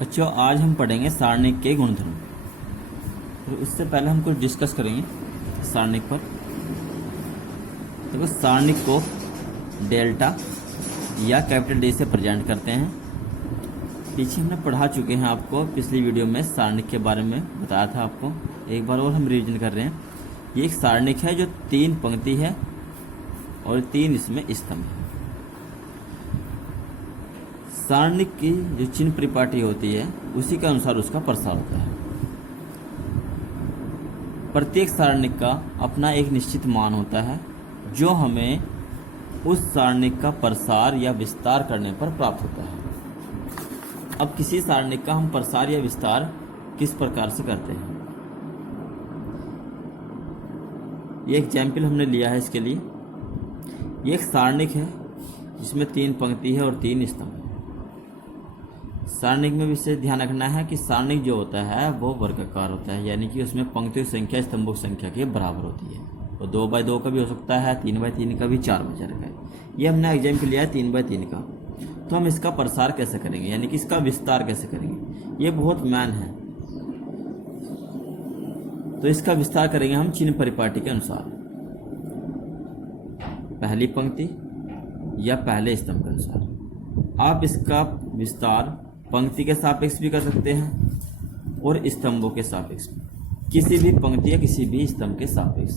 बच्चों आज हम पढ़ेंगे सारणिक के गुणधर्म। तो उससे पहले हम कुछ डिस्कस करेंगे सारणिक पर। देखो सारणिक को डेल्टा या कैपिटल डी से प्रेजेंट करते हैं। पीछे हमने पढ़ा चुके हैं, आपको पिछली वीडियो में सारणिक के बारे में बताया था आपको। एक बार और हम रिवीजन कर रहे हैं। ये एक सारणिक है जो 3 पंक्ति है और 3 इसमें स्तंभ है। सारणिक की जो चिन्ह परिपाटी होती है उसी के अनुसार उसका प्रसार होता है। प्रत्येक सारणिक का अपना एक निश्चित मान होता है जो हमें उस सारणिक का प्रसार या विस्तार करने पर प्राप्त होता है। अब किसी सारणिक का हम प्रसार या विस्तार किस प्रकार से करते हैं, ये एग्जाम्पल हमने लिया है इसके लिए। ये एक सारणिक है जिसमें 3 पंक्ति है और 3 स्तंभ है। सारणिक में विशेष ध्यान रखना है कि सारणिक जो होता है वो वर्गाकार होता है, यानी कि उसमें पंक्तियों की संख्या स्तंभों की संख्या के बराबर होती है। तो 2x2 का भी हो सकता है, 3x3 का भी, 4x4 का। ये हमने एग्जाम्पल लिया है 3x3 का। तो हम इसका प्रसार कैसे करेंगे, यानी कि इसका विस्तार कैसे करेंगे, ये बहुत मैन है। तो इसका विस्तार करेंगे हम चिन्ह परिपाटी के अनुसार, पहली पंक्ति या पहले स्तंभ के अनुसार। आप इसका विस्तार पंक्ति के सापेक्ष भी कर सकते हैं और स्तंभों के सापेक्ष भी, किसी भी पंक्ति या किसी भी स्तंभ के सापेक्ष।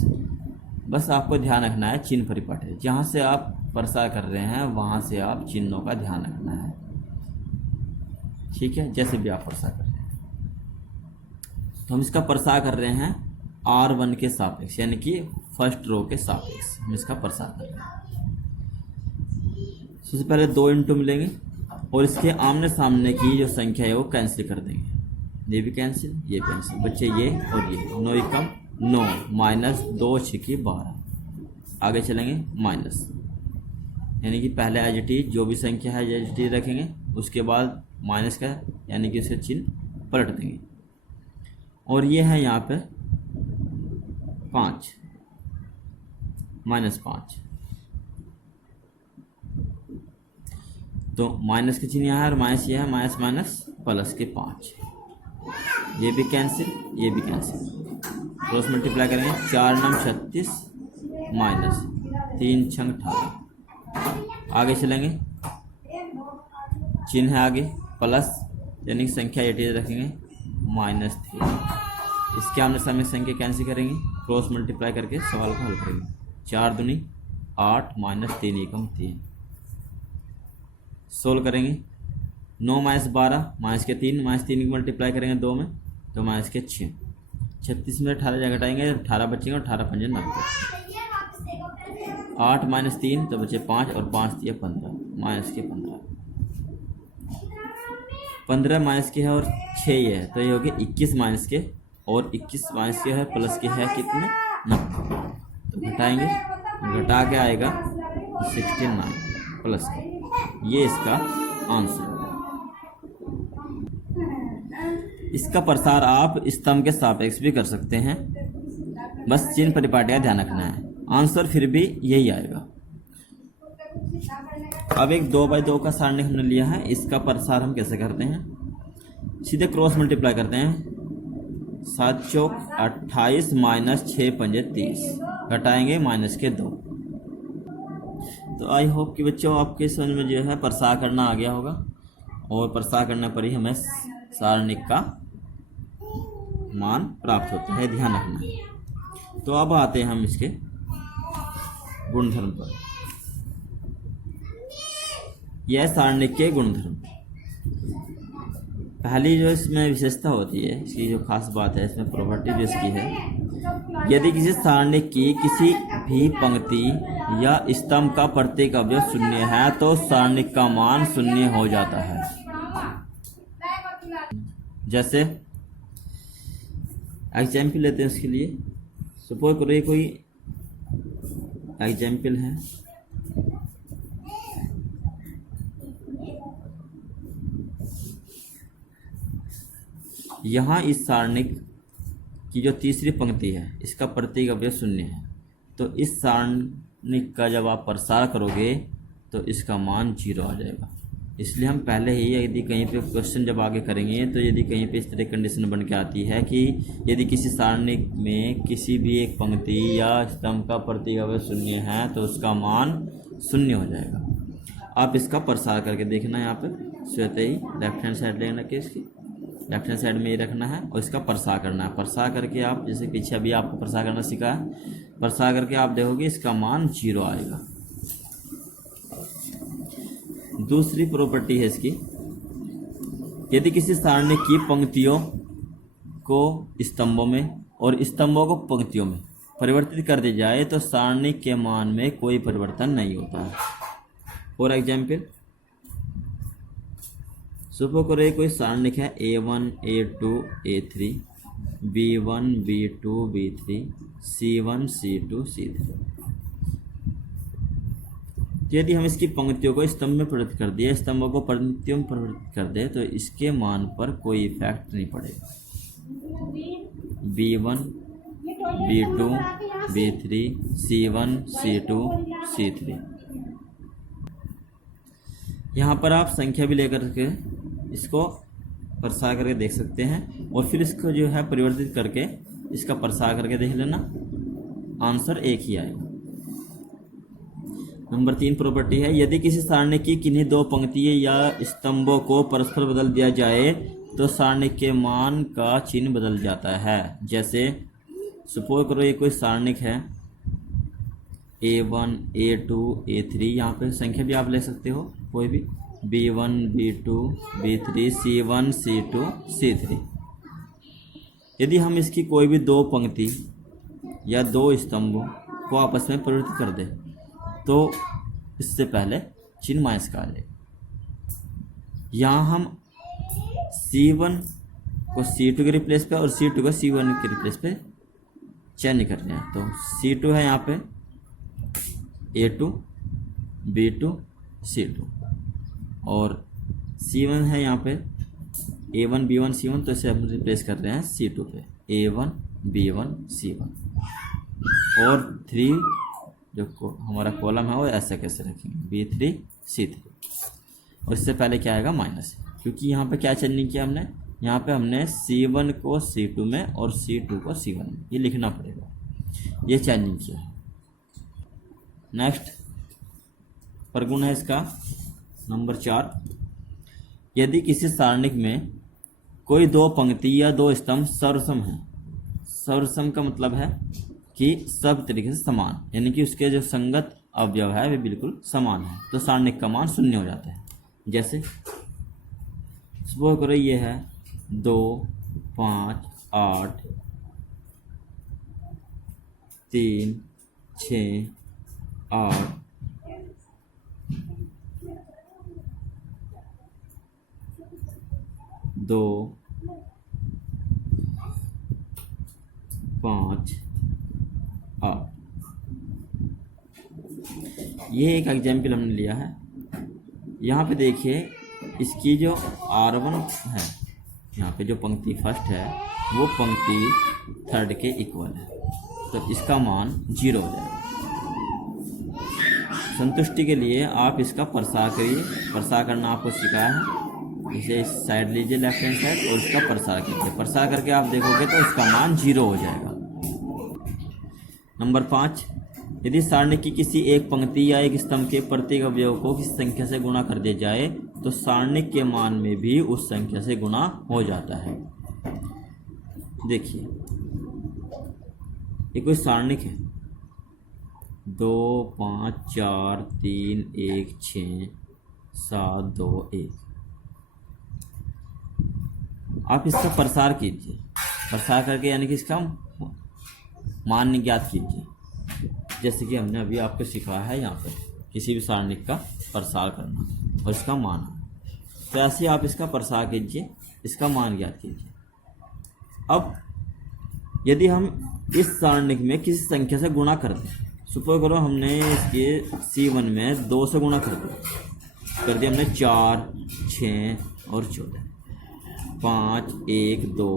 बस आपको ध्यान रखना है चिन्ह परिपाटी, जहाँ से आप प्रसार कर रहे हैं वहाँ से आप चिन्हों का ध्यान रखना है, ठीक है। जैसे भी आप प्रसार कर रहे हैं, तो हम इसका प्रसार कर रहे हैं R1 के सापेक्ष, यानी कि फर्स्ट रो के सापेक्ष हम इसका प्रसार कर रहे हैं। सबसे पहले 2 इंटू मिलेंगे और इसके आमने सामने की जो संख्या है वो कैंसिल कर देंगे। ये भी कैंसिल, ये भी कैंसिल। बच्चे ये और ये 9 एकम 9 माइनस 2 6 12। आगे चलेंगे माइनस, यानी कि पहले एज इट इज जो भी संख्या है एज इट इज रखेंगे, उसके बाद माइनस का यानी कि उसका चिन्ह पलट देंगे। और ये है यहाँ पे 5 -5, तो माइनस के चिन्ह यहाँ है और माइनस ये है, माइनस माइनस प्लस के 5। ये भी कैंसिल, ये भी कैंसिल। क्रॉस मल्टीप्लाई करेंगे, 4 9 36 माइनस 3 6 18। आगे चलेंगे, चिन्ह है आगे प्लस, यानी कि संख्या 8 रखेंगे, -3। इसके आमने सामने संख्या कैंसिल करेंगे, क्रॉस मल्टीप्लाई करके सवाल को हल करेंगे। 4 दूनी 8 माइनस 3 एकम 3। सोल्व करेंगे, 9 -12 माइनस के 3, -3 की मल्टीप्लाई करेंगे 2 में तो माइनस के 6। 36 में 18 जगह घटाएंगे, 18 बचेंगे और 18 पंजे 90। 8 -3 तो बचे 5 और 5 दिए 15, माइनस के 15। 15 माइनस के है और 6 ये है, तो ये हो गया 21 माइनस के, और 21 माइनस के है प्लस के है कितने 90। तो घटाएंगे, घटा के आएगा 69 प्लस का। ये इसका आंसर। इसका प्रसार आप स्तंभ के सापेक्ष भी कर सकते हैं, बस चिन्ह परिपाटी का ध्यान रखना है। आंसर फिर भी यही आएगा। अब एक 2x2 का सारणिक हमने लिया है, इसका प्रसार हम कैसे करते हैं, सीधे क्रॉस मल्टीप्लाई करते हैं। 7 चौक 28 माइनस 6 पंजे 30, घटाएंगे माइनस के 2। तो आई होप कि बच्चों आपके समझ में जो है प्रसार करना आ गया होगा, और प्रसार करने पर ही हमें सारणिक का मान प्राप्त होता है, ध्यान रखना है। तो अब आते हैं हम इसके गुणधर्म पर। यह सारणिक के गुणधर्म। पहली जो इसमें विशेषता होती है, इसकी जो खास बात है इसमें, प्रॉपर्टी जो इसकी है, यदि किसी सारणिक की किसी भी पंक्ति या स्तंभ का प्रत्येक अवयव 0 है तो सारणिक का मान 0 हो जाता है। जैसे एग्जाम्पल लेते हैं इसके लिए। सपोज करो ये कोई एग्जाम्पल है, यहाँ इस सारणिक की जो तीसरी पंक्ति है इसका प्रत्येक अवयव 0 है, तो इस सारणिक का जब आप प्रसार करोगे तो इसका मान 0 आ जाएगा। इसलिए हम पहले ही यदि कहीं पे क्वेश्चन जब आगे करेंगे तो यदि कहीं पे इस तरह कंडीशन बन के आती है कि यदि किसी सारणिक में किसी भी एक पंक्ति या स्तंभ का प्रतीक अवयव शून्य है तो उसका मान शून्य हो जाएगा। आप इसका प्रसार करके देखना, यहाँ पे स्वतः ही लेफ्ट हैंड साइड लेना कि इसकी लेफ्ट हैंड साइड में ये रखना है और इसका प्रसार करना है। प्रसार करके आप जैसे पीछे अभी आपको प्रसार करना सीखा है, प्रसार करके आप देखोगे इसका मान 0 आएगा। दूसरी प्रॉपर्टी है इसकी, यदि किसी सारणी की पंक्तियों को स्तंभों में और स्तंभों को पंक्तियों में परिवर्तित कर दी जाए तो सारणी के मान में कोई परिवर्तन नहीं होता है। फॉर एग्जाम्पल, सुपर करो कोई सारणिक है A1 A2 A3 B1 B2 B3 C1 C2 C3। यदि हम इसकी पंक्तियों को स्तंभ में परिवर्तित कर दिए, स्तंभों को पंक्तियों में परिवर्तित कर दे तो इसके मान पर कोई इफेक्ट नहीं पड़ेगा। B1 B2 B3 C1 C2 C3। यहाँ पर आप संख्या भी लेकर के इसको प्रसार करके देख सकते हैं और फिर इसको जो है परिवर्तित करके इसका प्रसार करके देख लेना, आंसर एक ही आएगा। नंबर 3 प्रॉपर्टी है, यदि किसी सारणी की किन्हीं दो पंक्तियों या स्तंभों को परस्पर बदल दिया जाए तो सारणी के मान का चिन्ह बदल जाता है। जैसे सपोज करो ये कोई सारणिक है A1 A2 A3, यहाँ पे संख्या भी आप ले सकते हो कोई भी, B1 B2 B3 C1 C2 C3। यदि हम इसकी कोई भी दो पंक्ति या दो स्तंभों को आपस में परिवर्तित कर दें तो इससे पहले चिन्ह माइनस का आ जाएगा। यहाँ हम C1 को C2 के रिप्लेस पे और C2 को C1 के रिप्लेस पे चेंज कर रहे हैं। तो C2 है यहाँ पे A2 B2 C2 और C1 है यहाँ पे A1 B1 C1, तो इसे हम रिप्लेस कर रहे हैं C2 पे A1 B1 C1 और 3 जो हमारा कॉलम है वो ऐसा कैसे रखेंगे B3 C3 और इससे पहले क्या आएगा माइनस, क्योंकि यहाँ पे क्या चेंजिंग किया हमने, यहाँ पे हमने C1 को C2 में और C2 को C1 में, ये लिखना पड़ेगा, ये चेंजिंग किया है। नेक्स्ट प्रगुण है इसका नंबर 4, यदि किसी सारणिक में कोई दो पंक्ति या दो स्तंभ सर्वसम है। सर्वसम का मतलब है कि सब तरीके से समान, यानी कि उसके जो संगत अवयव है वे बिल्कुल समान है, तो सारणिक का मान शून्य हो जाता है। जैसे सपोज करो ये है 2 5 8 3 6 8 2 5 8। ये एक एग्जाम्पल हमने लिया है। यहाँ पे देखिए इसकी जो R1 है, यहाँ पे जो पंक्ति फर्स्ट है वो पंक्ति थर्ड के इक्वल है, तो इसका मान 0 हो जाएगा। संतुष्टि के लिए आप इसका प्रसार करिए, प्रसार करना आपको सिखाया है। इसे इस साइड लीजिए लेफ्ट हैंड साइड और इसका प्रसार कीजिए, प्रसार करके आप देखोगे तो इसका मान 0 हो जाएगा। नंबर 5, यदि सारणी की किसी एक पंक्ति या एक स्तंभ के प्रत्येक अवयव को किसी संख्या से गुणा कर दिया जाए तो सारणी के मान में भी उस संख्या से गुणा हो जाता है। देखिए ये कोई सारणिक है 2 5 4 3 1 6 7 2 1। आप इसका प्रसार कीजिए, प्रसार करके यानी कि इसका मान ज्ञात कीजिए, जैसे कि हमने अभी आपको सिखाया है यहाँ पर किसी भी सारणिक का प्रसार करना और इसका मान। तो ऐसे आप इसका प्रसार कीजिए, इसका मान ज्ञात कीजिए। अब यदि हम इस सारणिक में किसी संख्या से गुणा कर दें, सपोज करो हमने इसके C1 में 2 से गुणा कर दिया हमने 4 6 और 14, 5 1 2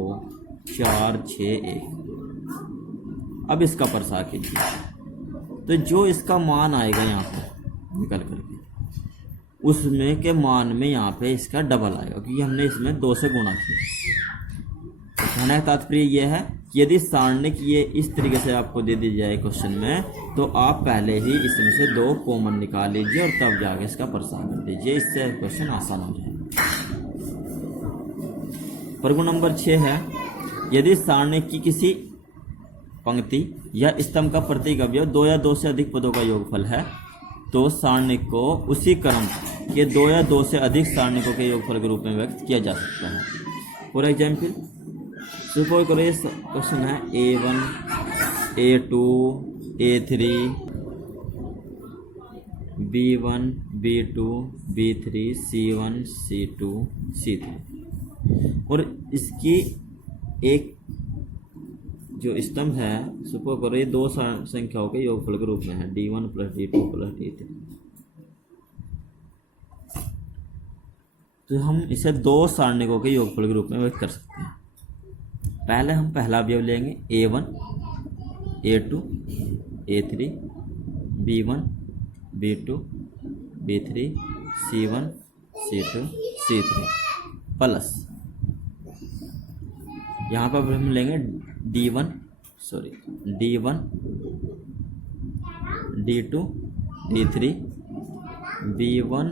4 6 1। अब इसका प्रसार कीजिए तो जो इसका मान आएगा यहाँ पर निकल करके उसमें के मान में यहाँ पे इसका डबल आएगा, क्योंकि हमने इसमें 2 से गुणा किया। तो कहने का तात्पर्य यह है कि यदि सारणिक ये इस तरीके से आपको दे दी जाए क्वेश्चन में, तो आप पहले ही इसमें से 2 कॉमन निकाल लीजिए और तब जाके इसका प्रसार कर दीजिए, इससे क्वेश्चन आसान हो जाएगा। प्रगुण नंबर 6 है, यदि सारणिक की किसी पंक्ति या स्तंभ का प्रत्येक अवयव 2 या 2 से अधिक पदों का योगफल है, तो सारणिक को उसी क्रम के 2 या 2 से अधिक सारणिकों के योगफल के रूप में व्यक्त किया जा सकता है। फॉर एग्जाम्पल, सपोज करो ये क्वेश्चन है A1, A2, A3, B1, B2, B3, C1, C2, C3, और इसकी एक जो स्तंभ है, सपोज करो ये 2 संख्याओं के योगफल के रूप में है, D1 + D2 + D3। तो हम इसे 2 सारणिकों के योगफल के रूप में व्यक्त कर सकते हैं। पहले हम पहला अवयव लेंगे A1, A2, A3, B1, B2, B3, C1, C2, C3 plus यहाँ पर हम लेंगे D1, D2, D3, B1,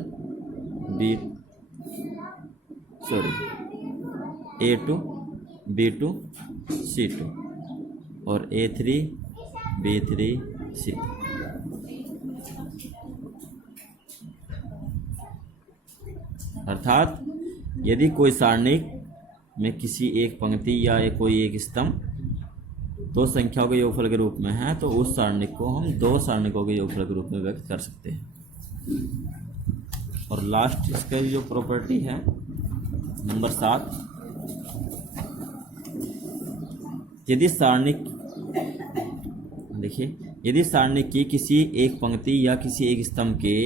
A2, B2, C2 और A3, B3, C3। अर्थात यदि कोई सारणिक में किसी एक पंक्ति या कोई एक स्तंभ 2 संख्याओं के योगफल के रूप में है, तो उस सारणिक को हम 2 सारणिकों के योगफल के रूप में व्यक्त कर सकते हैं। और लास्ट इसका जो प्रॉपर्टी है नंबर 7, यदि सारणिक, देखिए, यदि सारणिक की किसी एक पंक्ति या किसी एक स्तंभ के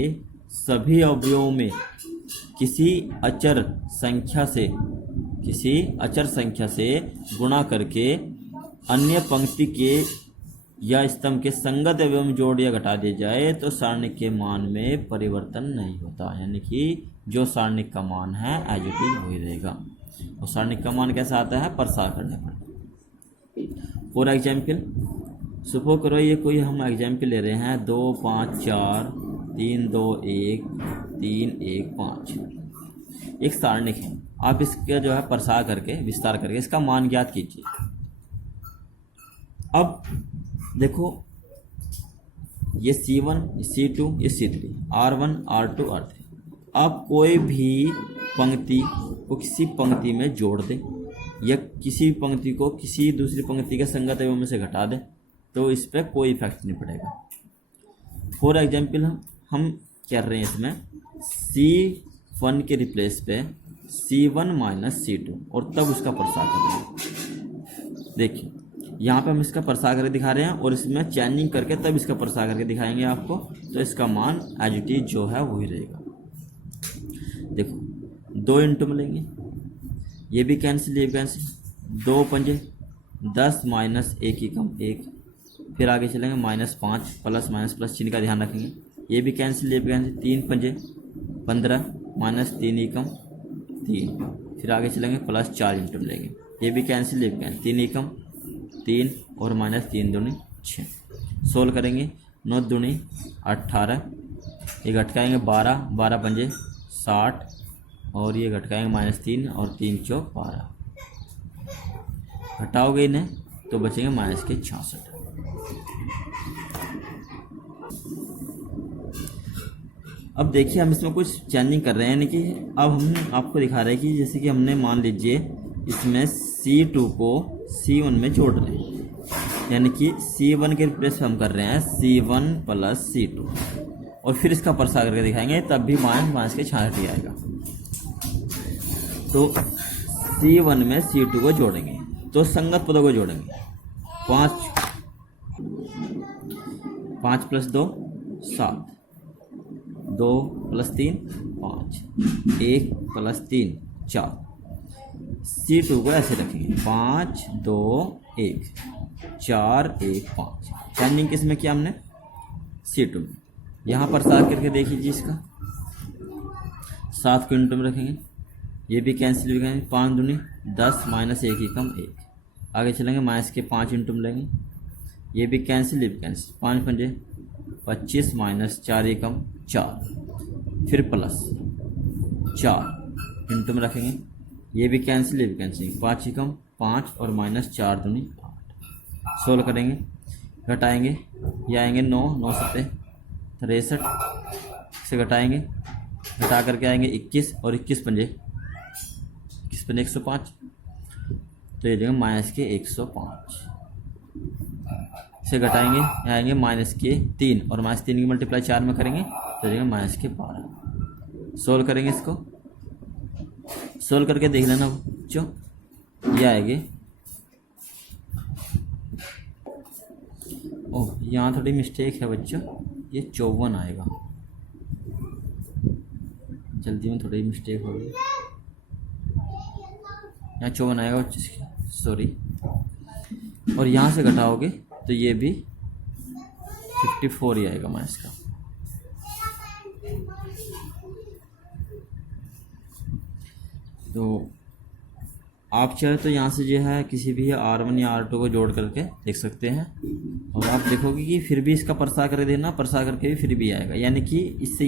सभी अवयवों में किसी अचर संख्या से गुणा करके अन्य पंक्ति के या स्तंभ के संगत अवयव में जोड़ या घटा दिया जाए, तो सारणिक के मान में परिवर्तन नहीं होता, यानी कि जो सारणिक का मान है एज इट इज वही रहेगा। और सारणिक का मान कैसा आता है? प्रसार करने पर। फॉर एग्जाम्पल, सपोज करो ये कोई हम एग्जाम्पल ले रहे हैं 2, 5, 4, 3, 2, 1, 3, 1, 5 एक सारणिक है। आप इसका जो है प्रसार करके, विस्तार करके इसका मान ज्ञात कीजिए। अब देखो ये C1, C2, ये C3, R1, R2, R3। आप कोई भी पंक्ति को किसी पंक्ति में जोड़ दें या किसी पंक्ति को किसी दूसरी पंक्ति के संगत अवयव में से घटा दें, तो इस पर कोई इफेक्ट नहीं पड़ेगा। फॉर एग्जाम्पल हम कर रहे हैं इसमें C1 के रिप्लेस पे C1 - C2 और तब उसका प्रसार कर रहे हैं। देखिए यहाँ पे हम इसका प्रसार करके दिखा रहे हैं और इसमें चेंजिंग करके तब इसका प्रसार करके दिखाएंगे आपको, तो इसका मान एज इट इज जो है वही रहेगा। देखो 2 इंटू में लेंगे, ये भी कैंसिल, ये भी कैंसिल, 2 पंजे 10 - 1 ही कम 1, फिर आगे चलेंगे -5 प्लस माइनस प्लस चिन्ह का ध्यान रखेंगे, ये भी कैंसिल, ये भी कैंसिल, 3 पंजे 15 -3 ही कम 3, फिर आगे चलेंगे प्लस 4 इंटू में लेंगे, ये भी कैंसिल, ये भी कैंसिल, 3 ही कम 3 और -3 दूनी 6। सोल्व करेंगे 9 दूनी 18, ये घटकाएंगे 12, 12 पंजे 60 और ये घटकाएंगे -3 और 3 चौक 12। घटाओगे इन्हें तो बचेंगे -66। अब देखिए हम इसमें कुछ चेंजिंग कर रहे हैं, यानी कि अब हम आपको दिखा रहे हैं कि जैसे कि हमने मान लीजिए इसमें C2 को C1 में जोड़ रहे हैं, यानी कि C1 के रिप्लेस हम कर रहे हैं C1 + C2 और फिर इसका प्रसार करके दिखाएंगे, तब भी माइनस के 66 आएगा। तो C1 में C2 को जोड़ेंगे तो संगत पदों को जोड़ेंगे, 5 + 2 7, 2 + 3 5, 1 + 3 4। C2 को ऐसे रखेंगे 5 2 1 4 1 5। चेंजिंग किस में किया हमने? C2 में। यहाँ प्रसार करके देख लीजिए इसका, 7 को इंटू में रखेंगे, ये भी कैंसिल भी करेंगे, 5 दूनी 10 माइनस 1 एकम 1। आगे चलेंगे, माइनस के 5 इंटू में लेंगे, ये भी कैंसिल ये भी कैंसिल, 5 पंजे 25 माइनस 4 एकम 4, फिर प्लस 4 इंटू में रखेंगे, ये भी कैंसिल ये भी कैंसिल, 5 एकम 5 और माइनस 4 दूनी 8। सोल्व करेंगे, घटाएंगे, ये आएंगे 9 9 सत्ते 63 से घटाएंगे, घटा करके आएंगे 21 और 21 पंजे 105, तो ये देंगे माइनस के 105 से घटाएंगे, आएंगे माइनस के 3 और माइनस 3 की मल्टीप्लाई 4 में करेंगे तो देंगे माइनस के 12। सोल्व करेंगे, इसको सोल्व करके देख लेना बच्चों, ये आएंगे, ओह यहाँ थोड़ी मिस्टेक है बच्चों, ये 54 आएगा, जल्दी में थोड़ी मिस्टेक हो गई, यहाँ 54 आएगा बच्चों, सॉरी। और यहाँ से घटाओगे तो ये भी 54 ही आएगा माइनस का। तो आप चाहे तो यहाँ से जो है किसी भी R1 या R2 को जोड़ करके देख सकते हैं, और आप देखोगे कि फिर भी इसका परसा करके देना, परसा करके भी फिर भी आएगा, यानी कि इससे